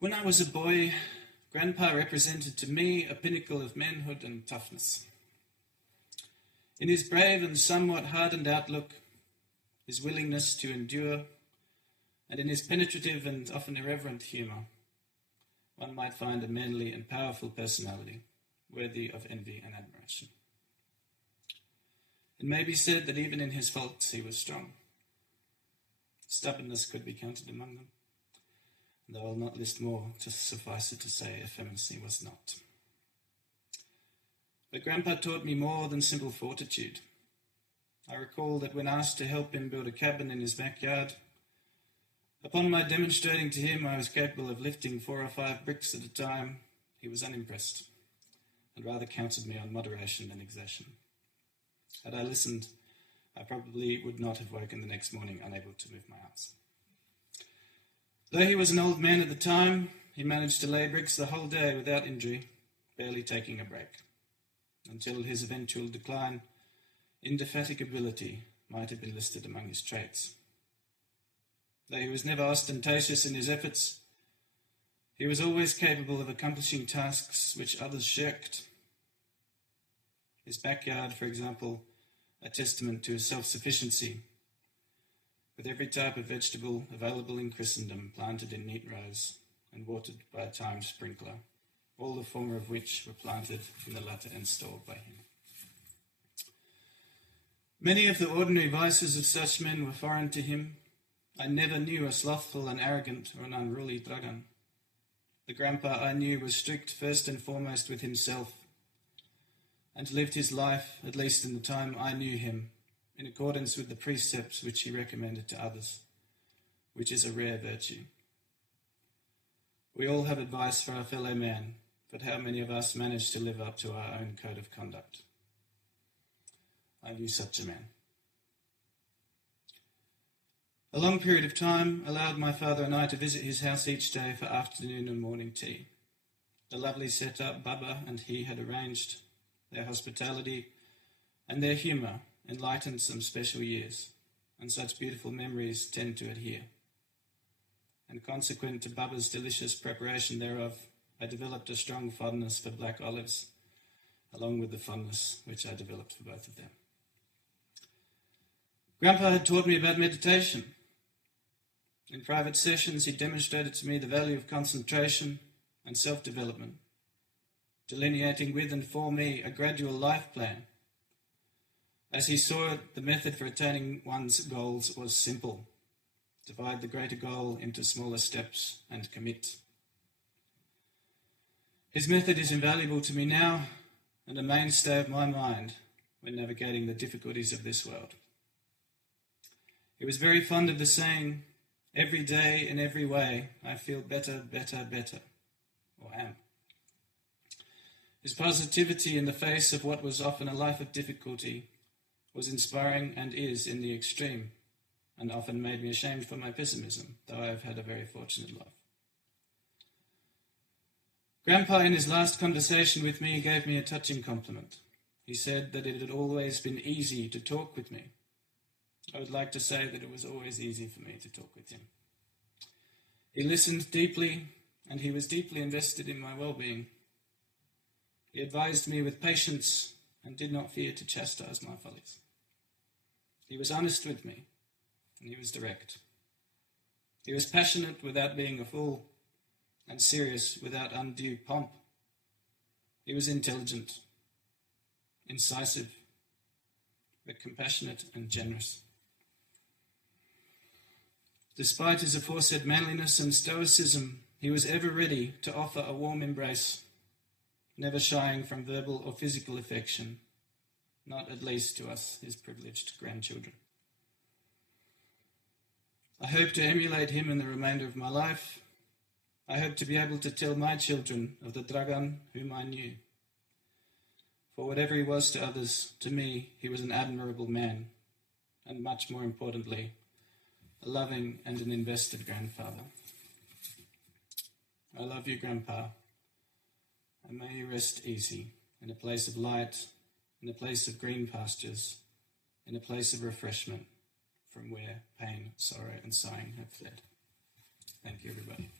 When I was a boy, Grandpa represented to me a pinnacle of manhood and toughness. In his brave and somewhat hardened outlook, his willingness to endure, and in his penetrative and often irreverent humour, one might find a manly and powerful personality worthy of envy and admiration. It may be said that even in his faults he was strong. Stubbornness could be counted among them, though I'll not list more, just suffice it to say effeminacy was not. But Grandpa taught me more than simple fortitude. I recall that when asked to help him build a cabin in his backyard, upon my demonstrating to him I was capable of lifting 4 or 5 bricks at a time, he was unimpressed, and rather counselled me on moderation than exertion. Had I listened, I probably would not have woken the next morning unable to move my arms. Though he was an old man at the time, he managed to lay bricks the whole day without injury, barely taking a break, until his eventual decline, indefatigability, might have been listed among his traits. Though he was never ostentatious in his efforts, he was always capable of accomplishing tasks which others shirked. His backyard, for example, a testament to his self-sufficiency, with every type of vegetable available in Christendom planted in neat rows and watered by a timed sprinkler, all the former of which were planted in the latter installed by him. Many of the ordinary vices of such men were foreign to him. I never knew a slothful, an arrogant, or an unruly dragon. The Grandpa I knew was strict first and foremost with himself, and lived his life, at least in the time I knew him, in accordance with the precepts which he recommended to others, which is a rare virtue. We all have advice for our fellow man, but how many of us manage to live up to our own code of conduct? I knew such a man. A long period of time allowed my father and I to visit his house each day for afternoon and morning tea. The lovely set-up Baba and he had arranged. Their hospitality and their humour enlightened some special years, and such beautiful memories tend to adhere. And consequent to Baba's delicious preparation thereof, I developed a strong fondness for black olives, along with the fondness which I developed for both of them. Grandpa had taught me about meditation. In private sessions, he demonstrated to me the value of concentration and self-development, delineating with and for me a gradual life plan. As he saw it, the method for attaining one's goals was simple. Divide the greater goal into smaller steps and commit. His method is invaluable to me now and a mainstay of my mind when navigating the difficulties of this world. He was very fond of the saying, "Every day in every way I feel better, better, better," or am. His positivity in the face of what was often a life of difficulty was inspiring and is in the extreme, and often made me ashamed for my pessimism, though I have had a very fortunate life. Grandpa, in his last conversation with me, gave me a touching compliment. He said that it had always been easy to talk with me. I would like to say that it was always easy for me to talk with him. He listened deeply, and he was deeply invested in my well-being. He advised me with patience and did not fear to chastise my follies. He was honest with me, and he was direct. He was passionate without being a fool, and serious without undue pomp. He was intelligent, incisive, but compassionate and generous. Despite his aforesaid manliness and stoicism, he was ever ready to offer a warm embrace, never shying from verbal or physical affection, not at least to us, his privileged grandchildren. I hope to emulate him in the remainder of my life. I hope to be able to tell my children of the dragon whom I knew. For whatever he was to others, to me he was an admirable man, and much more importantly, a loving and an invested grandfather. I love you, Grandpa, and may you rest easy in a place of light, in a place of green pastures, in a place of refreshment from where pain, sorrow, and sighing have fled. Thank you, everybody.